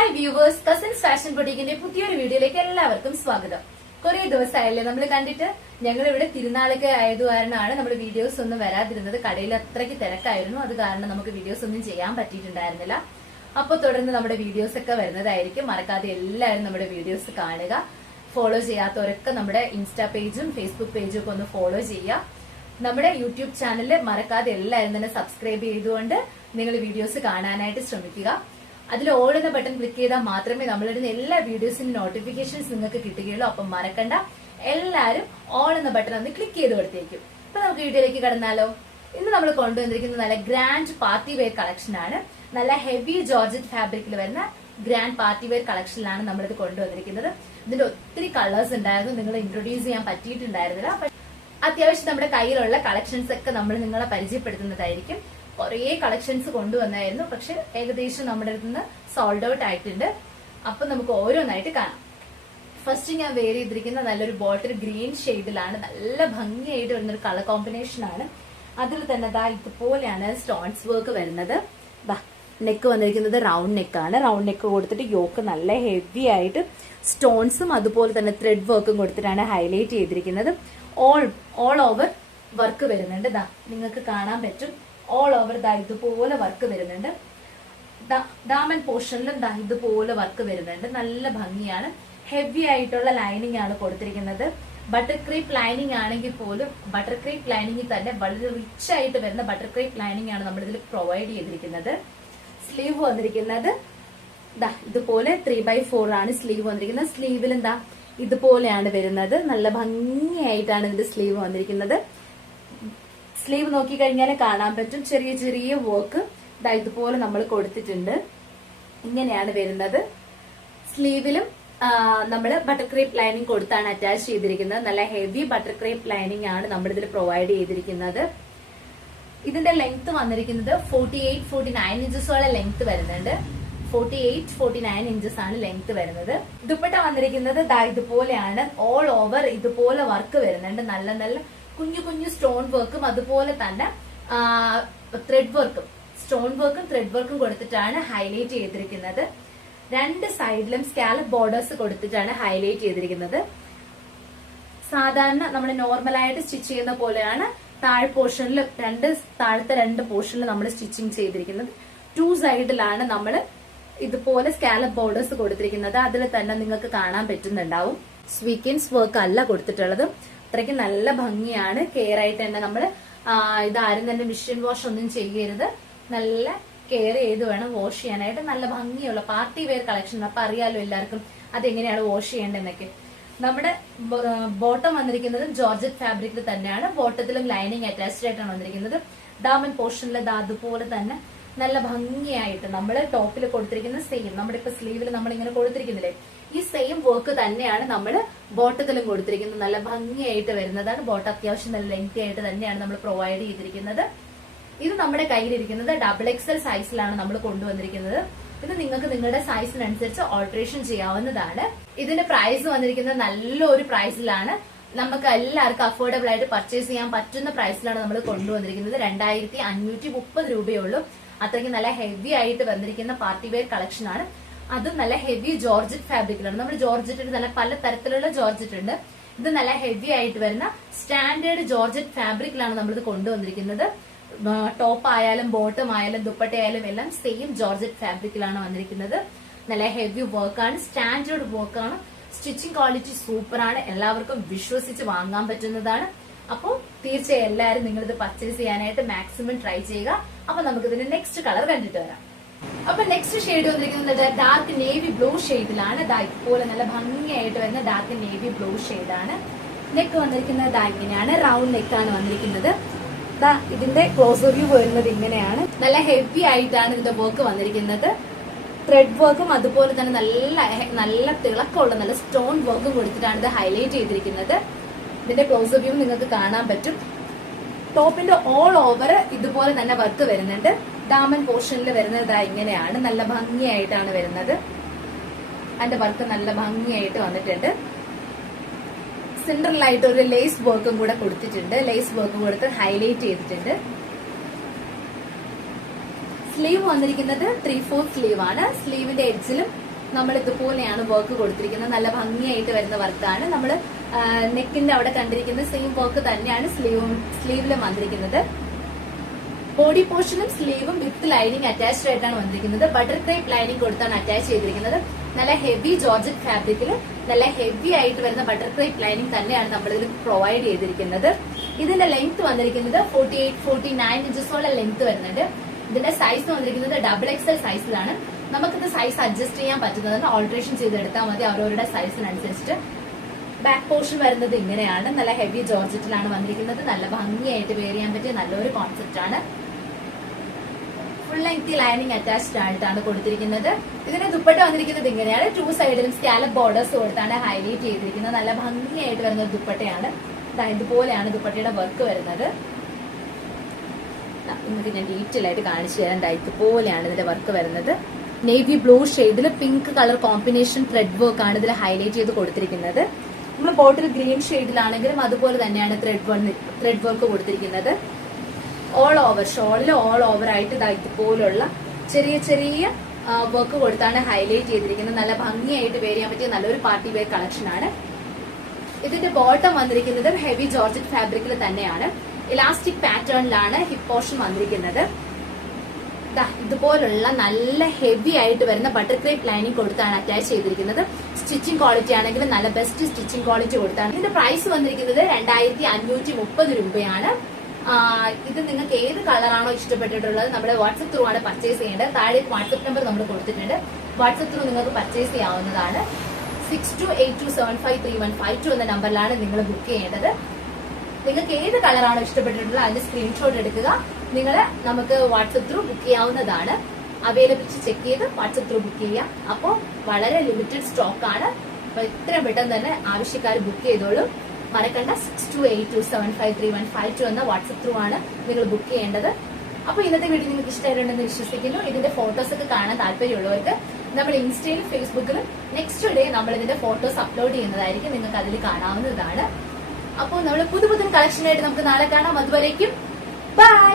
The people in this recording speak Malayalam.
ഹായ് വ്യൂവേഴ്സ്, കസിൻസ് ഫാഷൻ ബൊട്ടീക്കിന്റെ പുതിയൊരു വീഡിയോയിലേക്ക് എല്ലാവർക്കും സ്വാഗതം. കുറെ ദിവസമായല്ലേ നമ്മൾ കണ്ടിട്ട്. ഞങ്ങൾ ഇവിടെ തിരുനാളൊക്കെ ആയത് കാരണമാണ് നമ്മൾ വീഡിയോസ് ഒന്നും വരാതിരുന്നത്. കടയിൽ അത്രയ്ക്ക് തിരക്കായിരുന്നു, അത് കാരണം നമുക്ക് വീഡിയോസ് ഒന്നും ചെയ്യാൻ പറ്റിയിട്ടുണ്ടായിരുന്നില്ല. അപ്പൊ തുടർന്ന് നമ്മുടെ വീഡിയോസ് ഒക്കെ വരുന്നതായിരിക്കും. മറക്കാതെ എല്ലാവരും നമ്മുടെ വീഡിയോസ് കാണുക. ഫോളോ ചെയ്യാത്തവരൊക്കെ നമ്മുടെ ഇൻസ്റ്റാ പേജും ഫേസ്ബുക്ക് പേജും ഒക്കെ ഒന്ന് ഫോളോ ചെയ്യുക. നമ്മുടെ യൂട്യൂബ് ചാനൽ മറക്കാതെ എല്ലാവരും തന്നെ സബ്സ്ക്രൈബ് ചെയ്തുകൊണ്ട് നിങ്ങൾ വീഡിയോസ് കാണാനായിട്ട് ശ്രമിക്കുക. അതിൽ ഓൾ എന്ന ബട്ടൺ ക്ലിക്ക് ചെയ്താൽ മാത്രമേ നമ്മളിടുന്ന എല്ലാ വീഡിയോസിന്റെ നോട്ടിഫിക്കേഷൻസ് നിങ്ങൾക്ക് കിട്ടുകയുള്ളൂ. അപ്പം മറക്കണ്ട, എല്ലാവരും ഓൾ എന്ന ബട്ടൺ ഒന്ന് ക്ലിക്ക് ചെയ്ത് കൊടുത്തേക്കും. അപ്പൊ നമുക്ക് വീഡിയോയിലേക്ക് കടന്നാലോ. ഇന്ന് നമ്മൾ കൊണ്ടുവന്നിരിക്കുന്നത് നല്ല ഗ്രാൻഡ് പാർട്ടി വെയർ കളക്ഷൻ ആണ്. നല്ല ഹെവി ജോർജറ്റ് ഫാബ്രിക്കിൽ വരുന്ന ഗ്രാൻഡ് പാർട്ടി വെയർ കളക്ഷനിലാണ് നമ്മളിത് കൊണ്ടുവന്നിരിക്കുന്നത്. ഇതിന്റെ ഒത്തിരി കളേഴ്സ് ഉണ്ടായിരുന്നു, നിങ്ങൾ ഇൻട്രൊഡ്യൂസ് ചെയ്യാൻ പറ്റിയിട്ടുണ്ടായിരുന്നില്ല. അത്യാവശ്യം നമ്മുടെ കയ്യിലുള്ള കളക്ഷൻസ് ഒക്കെ നമ്മൾ നിങ്ങളെ പരിചയപ്പെടുത്തുന്നതായിരിക്കും. കുറേ കളക്ഷൻസ് കൊണ്ടുവന്നായിരുന്നു, പക്ഷെ ഏകദേശം നമ്മുടെ അടുത്ത് നിന്ന് സോൾഡ് ഔട്ട് ആയിട്ടുണ്ട്. അപ്പൊ നമുക്ക് ഓരോന്നായിട്ട് കാണാം. ഫസ്റ്റ് ഞാൻ വെയർ ചെയ്തിരിക്കുന്ന നല്ലൊരു ബോട്ടിൽ ഗ്രീൻ ഷെയ്ഡിലാണ്. നല്ല ഭംഗിയായിട്ട് വരുന്നൊരു കളർ കോമ്പിനേഷൻ ആണ്. അതിൽ തന്നെ ഇതുപോലെയാണ് സ്റ്റോൺസ് വർക്ക് വരുന്നത്. നെക്ക് വന്നിരിക്കുന്നത് റൗണ്ട് നെക്കാണ്. റൗണ്ട് നെക്ക് കൊടുത്തിട്ട് യോക്ക് നല്ല ഹെവി ആയിട്ട് സ്റ്റോൺസും അതുപോലെ തന്നെ ത്രെഡ് വർക്കും കൊടുത്തിട്ടാണ് ഹൈലൈറ്റ് ചെയ്തിരിക്കുന്നത്. ഓൾ ഓവർ വർക്ക് വരുന്നുണ്ട്. നിങ്ങൾക്ക് കാണാൻ പറ്റും. ഓൾ ഓവർ ഇതുപോലെ വർക്ക് വരുന്നുണ്ട്. ദാമൻ പോർഷനിലും ഇതുപോലെ വർക്ക് വരുന്നുണ്ട്. നല്ല ഭംഗിയാണ്. ഹെവി ആയിട്ടുള്ള ലൈനിങ് ആണ് കൊടുത്തിരിക്കുന്നത്. ബട്ടർ ക്രീപ്പ് ലൈനിങ് ആണെങ്കിൽ പോലും ബട്ടർ ക്രീപ്പ് ലൈനിങ്ങിൽ തന്നെ വളരെ റിച്ച് ആയിട്ട് വരുന്ന ബട്ടർ ക്രീപ്പ് ലൈനിങ് ആണ് നമ്മൾ ഇതിൽ പ്രൊവൈഡ് ചെയ്തിരിക്കുന്നത്. സ്ലീവ് വന്നിരിക്കുന്നത് ഇതുപോലെ 3/4 ആണ് സ്ലീവ് വന്നിരിക്കുന്നത്. സ്ലീവിൽ ഇതുപോലെയാണ് വരുന്നത്. നല്ല ഭംഗിയായിട്ടാണ് ഇതിന്റെ സ്ലീവ് വന്നിരിക്കുന്നത്. സ്ലീവ് നോക്കിക്കഴിഞ്ഞാൽ കാണാൻ പറ്റും ചെറിയ ചെറിയ വർക്ക് ഇതുപോലെ നമ്മൾ കൊടുത്തിട്ടുണ്ട്. ഇങ്ങനെയാണ് വരുന്നത്. സ്ലീവിലും നമ്മൾ ബട്ടർ ക്രീപ്പ് ലൈനിങ് കൊടുത്താണ് അറ്റാച്ച് ചെയ്തിരിക്കുന്നത്. നല്ല ഹെവി ബട്ടർ ക്രീപ്പ് ലൈനിങ് ആണ് നമ്മൾ ഇതിൽ പ്രൊവൈഡ് ചെയ്തിരിക്കുന്നത്. ഇതിന്റെ ലെങ്ത് വന്നിരിക്കുന്നത് 48-49 ഇഞ്ചസോളം ലെങ്ത് വരുന്നുണ്ട്. 48-49 ഇഞ്ചസ് ആണ് ലെങ്ത് വരുന്നത്. ദുപ്പട്ട വന്നിരിക്കുന്നത് ഇതുപോലെയാണ്. ഓൾ ഓവർ ഇതുപോലെ വർക്ക് വരുന്നുണ്ട്. നല്ല നല്ല കുഞ്ഞു കുഞ്ഞു സ്റ്റോൺ വർക്കും അതുപോലെ തന്നെ ത്രെഡ് വർക്കും, സ്റ്റോൺ വർക്കും ത്രെഡ് വർക്കും കൊടുത്തിട്ടാണ് ഹൈലൈറ്റ് ചെയ്തിരിക്കുന്നത്. രണ്ട് സൈഡിലും സ്കാലപ്പ് ബോർഡേഴ്സ് കൊടുത്തിട്ടാണ് ഹൈലൈറ്റ് ചെയ്തിരിക്കുന്നത്. സാധാരണ നമ്മൾ നോർമലായിട്ട് സ്റ്റിച്ച് ചെയ്യുന്ന പോലെയാണ് താഴ്പോർഷനിൽ താഴത്തെ രണ്ട് പോർഷനിൽ നമ്മൾ സ്റ്റിച്ചിങ് ചെയ്തിരിക്കുന്നത്. 2 സൈഡിലാണ് നമ്മൾ ഇതുപോലെ സ്കാലപ്പ് ബോർഡേഴ്സ് കൊടുത്തിരിക്കുന്നത്. അതിൽ തന്നെ നിങ്ങൾക്ക് കാണാൻ പറ്റുന്നുണ്ടാവും. സ്വീക്വൻസ് വർക്ക് അല്ല കൊടുത്തിട്ടുള്ളത്. അത്രയ്ക്ക് നല്ല ഭംഗിയാണ്. കെയർ ആയിട്ട് തന്നെ നമ്മൾ ഇതാരും തന്നെ മെഷീൻ വാഷ് ഒന്നും ചെയ്യരുത്. നല്ല കെയർ ചെയ്ത് വേണം വാഷ് ചെയ്യാനായിട്ട്. നല്ല ഭംഗിയുള്ള പാർട്ടി വെയർ കളക്ഷൻ. അപ്പൊ അറിയാലോ എല്ലാവർക്കും അതെങ്ങനെയാണ് വാഷ് ചെയ്യേണ്ടതെന്നൊക്കെ. നമ്മുടെ ബോട്ടം വന്നിരിക്കുന്നത് ജോർജറ്റ് ഫാബ്രിക്കിൽ തന്നെയാണ്. ബോട്ടത്തിലും ലൈനിങ് അറ്റാച്ച്ഡ് ആയിട്ടാണ് വന്നിരിക്കുന്നത്. ദാമൻ പോർഷനിൽ അതുപോലെ തന്നെ നല്ല ഭംഗിയായിട്ട് നമ്മൾ ടോപ്പിൽ കൊടുത്തിരിക്കുന്ന സെയിം നമ്മുടെ ഇപ്പൊ സ്ലീവിൽ നമ്മൾ ഇങ്ങനെ കൊടുത്തിരിക്കുന്നില്ലേ, ഈ സെയിം വർക്ക് തന്നെയാണ് നമ്മൾ ബോട്ടത്തിലും കൊടുത്തിരിക്കുന്നത്. നല്ല ഭംഗിയായിട്ട് വരുന്നതാണ്. ബോട്ടം അത്യാവശ്യം നല്ല ലെങ്തി ആയിട്ട് തന്നെയാണ് നമ്മൾ പ്രൊവൈഡ് ചെയ്തിരിക്കുന്നത്. ഇത് നമ്മുടെ കയ്യിലിരിക്കുന്നത് XXL സൈസിലാണ് നമ്മൾ കൊണ്ടുവന്നിരിക്കുന്നത്. ഇത് നിങ്ങൾക്ക് നിങ്ങളുടെ സൈസിനനുസരിച്ച് ഓൾട്രേഷൻ ചെയ്യാവുന്നതാണ്. ഇതിന്റെ പ്രൈസ് വന്നിരിക്കുന്നത് നല്ലൊരു പ്രൈസിലാണ്. നമുക്ക് എല്ലാവർക്കും അഫോർഡബിൾ ആയിട്ട് പർച്ചേസ് ചെയ്യാൻ പറ്റുന്ന പ്രൈസിലാണ് നമ്മൾ കൊണ്ടുവന്നിരിക്കുന്നത്. 2530 രൂപയേ ഉള്ളൂ. അത്രയ്ക്ക് നല്ല ഹെവി ആയിട്ട് വന്നിരിക്കുന്ന പാർട്ടി വെയർ കളക്ഷൻ ആണ്. അതും നല്ല ഹെവി ജോർജറ്റ് ഫാബ്രിക്കിലാണ്. നമ്മൾ ജോർജറ്റിൽ തന്നെ പല തരത്തിലുള്ള ജോർജറ്റ് ഉണ്ട്. ഇത് നല്ല ഹെവി ആയിട്ട് വരുന്ന സ്റ്റാൻഡേർഡ് ജോർജറ്റ് ഫാബ്രിക്കിലാണ് നമ്മളിത് കൊണ്ടുവന്നിരിക്കുന്നത്. ടോപ്പ് ആയാലും ബോട്ടം ആയാലും ദുപ്പട്ട ആയാലും എല്ലാം സെയിം ജോർജറ്റ് ഫാബ്രിക്കിലാണ് വന്നിരിക്കുന്നത്. നല്ല ഹെവി വർക്കാണ്, സ്റ്റാൻഡേർഡ് വർക്കാണ്. സ്റ്റിച്ചിങ് ക്വാളിറ്റി സൂപ്പറാണ്. എല്ലാവർക്കും വിശ്വസിച്ച് വാങ്ങാൻ പറ്റുന്നതാണ്. അപ്പോൾ തീർച്ചയായും എല്ലാവരും നിങ്ങളിത് പർച്ചേസ് ചെയ്യാനായിട്ട് മാക്സിമം ട്രൈ ചെയ്യുക. അപ്പൊ നമുക്ക് ഇതിന്റെ നെക്സ്റ്റ് കളർ കണ്ടിട്ട് വരാം. അപ്പൊ നെക്സ്റ്റ് ഷെയ്ഡ് വന്നിരിക്കുന്നത് ഡാർക്ക് നേവി ബ്ലൂ ഷെയ്ഡിലാണ്. ഇതുപോലെ നല്ല ഭംഗിയായിട്ട് വരുന്ന ഡാർക്ക് നേവി ബ്ലൂ ഷെയ്ഡാണ്. നെക്ക് വന്നിരിക്കുന്നത് ഇങ്ങനെയാണ്. റൗണ്ട് നെക്കാണ് വന്നിരിക്കുന്നത്. ഇതിന്റെ ക്ലോസ് വ്യൂ വരുന്നത് ഇങ്ങനെയാണ്. നല്ല ഹെവി ആയിട്ടാണ് ഇതിന്റെ വർക്ക് വന്നിരിക്കുന്നത്. ത്രെഡ് വർക്കും അതുപോലെ തന്നെ നല്ല തിളക്കമുള്ള നല്ല സ്റ്റോൺ വർക്കും കൊടുത്തിട്ടാണ് ഇത് ഹൈലൈറ്റ് ചെയ്തിരിക്കുന്നത്. ഇതിന്റെ ക്ലോസ് വ്യൂ നിങ്ങൾക്ക് കാണാൻ പറ്റും. ടോപ്പിന്റെ ഓൾ ഓവർ ഇതുപോലെ തന്നെ വർക്ക് വരുന്നുണ്ട്. ദാമൻ പോർഷനിൽ വരുന്നത് ഇങ്ങനെയാണ്. നല്ല ഭംഗിയായിട്ടാണ് വരുന്നത്. അതിന്റെ വർക്ക് നല്ല ഭംഗിയായിട്ട് വന്നിട്ടുണ്ട്. സെൻട്രലായിട്ട് ഒരു ലേസ് വർക്കും കൂടെ കൊടുത്തിട്ടുണ്ട്. ലേസ് വർക്ക് കൊടുത്ത് ഹൈലൈറ്റ് ചെയ്തിട്ടുണ്ട്. സ്ലീവ് വന്നിരിക്കുന്നത് 3/4 സ്ലീവ് ആണ്. സ്ലീവിന്റെ എഡ്ജിലും നമ്മൾ ഇതുപോലെയാണ് വർക്ക് കൊടുത്തിരിക്കുന്നത്. നല്ല ഭംഗിയായിട്ട് വരുന്ന വർക്കാണ്. നമ്മൾ നെക്കിന്റെ അവിടെ കണ്ടിരിക്കുന്ന സെയിം വർക്ക് തന്നെയാണ് സ്ലീവിലും വന്നിരിക്കുന്നത്. ബോഡി പോർഷനും സ്ലീവും വിത്ത് ലൈനിങ് അറ്റാച്ച്ഡ് ആയിട്ടാണ് വന്നിരിക്കുന്നത്. ബട്ടർ ക്രേപ്പ് ലൈനിങ് കൊടുത്താണ് അറ്റാച്ച് ചെയ്തിരിക്കുന്നത്. നല്ല ഹെവി ജോർജറ്റ് ഫാബ്രിക്കിൽ നല്ല ഹെവി ആയിട്ട് വരുന്ന ബട്ടർ ക്രേപ്പ് ലൈനിങ് തന്നെയാണ് നമ്മൾ ഇതിൽ പ്രൊവൈഡ് ചെയ്തിരിക്കുന്നത്. ഇതിന്റെ ലെങ്ത് വന്നിരിക്കുന്നത് 48-49 ഇഞ്ചസോളം ലെങ്ത് വരുന്നുണ്ട്. ഇതിന്റെ സൈസ് വന്നിരിക്കുന്നത് XXL സൈസിലാണ്. നമുക്കിത് സൈസ് അഡ്ജസ്റ്റ് ചെയ്യാൻ പറ്റുന്നതാണ്. ഓൾട്രേഷൻ ചെയ്തെടുത്താൽ മതി അവരവരുടെ സൈസിനനുസരിച്ചിട്ട്. ബാക്ക് പോർഷൻ വരുന്നത് ഇങ്ങനെയാണ്. നല്ല ഹെവി ജോർജറ്റിലാണ് വന്നിരിക്കുന്നത്. നല്ല ഭംഗിയായിട്ട് വെയർ ചെയ്യാൻ പറ്റിയ നല്ലൊരു കോൺസെപ്റ്റ് ആണ്. ഫുൾ ലെങ്ത് ലൈനിങ് അറ്റാച്ച്ഡ് ആയിട്ടാണ് കൊടുത്തിരിക്കുന്നത്. ഇതിന്റെ ദുപ്പട്ട വന്നിരിക്കുന്നത് ഇങ്ങനെയാണ്. 2 സൈഡിലും സ്കാലപ്പ് ബോർഡേഴ്സ് കൊടുത്താണ് ഹൈലൈറ്റ് ചെയ്തിരിക്കുന്നത്. നല്ല ഭംഗിയായിട്ട് വരുന്ന ഒരു ദുപ്പട്ടയാണ്. ഇതുപോലെയാണ് ദുപ്പട്ടയുടെ വർക്ക് വരുന്നത്. നിങ്ങൾക്ക് ഞാൻ ഡീറ്റെയിൽ ആയിട്ട് കാണിച്ചു തരാം. ഇതുപോലെയാണ് ഇതിന്റെ വർക്ക് വരുന്നത്. നേവി ബ്ലൂ ഷെയ്ഡിൽ pink colour combination thread work ആണ് ഇതിൽ ഹൈലൈറ്റ് ചെയ്ത് കൊടുത്തിരിക്കുന്നത്. നമ്മൾ ബോട്ടിൽ ഗ്രീൻ ഷെയ്ഡിലാണെങ്കിലും അതുപോലെ തന്നെയാണ് ത്രെഡ് വർക്ക് കൊടുത്തിരിക്കുന്നത്. ഓൾ ഓവർ ഷോളിൽ ഓൾ ഓവർ ആയിട്ട് ഇതുപോലുള്ള ചെറിയ ചെറിയ വർക്ക് കൊടുത്താണ് ഹൈലൈറ്റ് ചെയ്തിരിക്കുന്നത്. നല്ല ഭംഗിയായിട്ട് വെയർ ചെയ്യാൻ പറ്റിയ നല്ലൊരു പാർട്ടി വെയർ കളക്ഷൻ ആണ്. ഇതിന്റെ ബോട്ടം വന്നിരിക്കുന്നത് ഹെവി ജോർജറ്റ് ഫാബ്രിക്കിൽ തന്നെയാണ്. ഇലാസ്റ്റിക് പാറ്റേണിലാണ് ഹിപ്പ് പോർഷൻ വന്നിരിക്കുന്നത്. ഇതുപോലുള്ള നല്ല ഹെവി ആയിട്ട് വരുന്ന ബട്ടർ ക്രേപ്പ് ലൈനിങ് കൊടുത്താണ് അറ്റാച്ച് ചെയ്തിരിക്കുന്നത്. സ്റ്റിച്ചിങ് ക്വാളിറ്റി ആണെങ്കിൽ നല്ല ബെസ്റ്റ് സ്റ്റിച്ചിങ് ക്വാളിറ്റി കൊടുത്താണ്. ഇതിന്റെ പ്രൈസ് വന്നിരിക്കുന്നത് 2530 രൂപയാണ്. ഇത് നിങ്ങൾക്ക് ഏത് കളറാണോ ഇഷ്ടപ്പെട്ടിട്ടുള്ളത് നമ്മുടെ വാട്സ്ആപ്പ് ത്രൂ ആണ് പർച്ചേസ് ചെയ്യേണ്ടത്. താഴെ വാട്സ്ആപ്പ് നമ്പർ നമ്മൾ കൊടുത്തിട്ടുണ്ട്. വാട്സ്ആപ്പ് ത്രൂ നിങ്ങൾക്ക് പർച്ചേസ് ചെയ്യാവുന്നതാണ്. 6282753152 എന്ന നമ്പറിലാണ് നിങ്ങൾ ബുക്ക് ചെയ്യേണ്ടത്. നിങ്ങൾക്ക് ഏത് കളറാണോ ഇഷ്ടപ്പെട്ടിട്ടുള്ളത് അതിന്റെ സ്ക്രീൻഷോട്ട് എടുക്കുക. നിങ്ങൾ നമുക്ക് വാട്സ്ആപ്പ് ത്രൂ ബുക്ക് ചെയ്യാവുന്നതാണ്. അവൈലബിലിറ്റി ചെക്ക് ചെയ്ത് വാട്സ്ആപ്പ് ത്രൂ ബുക്ക് ചെയ്യാം. അപ്പോൾ വളരെ ലിമിറ്റഡ് സ്റ്റോക്ക് ആണ്. അപ്പൊ ഇത്രയും പെട്ടെന്ന് തന്നെ ആവശ്യക്കാർ ബുക്ക് ചെയ്തോളൂ. മറക്കണ്ട 6282753152 എന്ന വാട്സ്ആപ്പ് ത്രൂ ആണ് നിങ്ങൾ ബുക്ക് ചെയ്യേണ്ടത്. അപ്പൊ ഇന്നത്തെ വീഡിയോ നിങ്ങൾക്ക് ഇഷ്ടമായിട്ടുണ്ടെന്ന് വിശ്വസിക്കുന്നു. ഇതിന്റെ ഫോട്ടോസ് ഒക്കെ കാണാൻ താല്പര്യമുള്ളവർക്ക് നമ്മൾ ഇൻസ്റ്റയിലും ഫേസ്ബുക്കിലും നെക്സ്റ്റ് ഡേ നമ്മൾ ഇതിന്റെ ഫോട്ടോസ് അപ്ലോഡ് ചെയ്യുന്നതായിരിക്കും. നിങ്ങൾക്ക് അതിൽ കാണാവുന്നതാണ്. അപ്പോൾ നമ്മൾ പുതിയ കളക്ഷനായിട്ട് നമുക്ക് നാളെ കാണാം. അതുവരേക്കും ബൈ.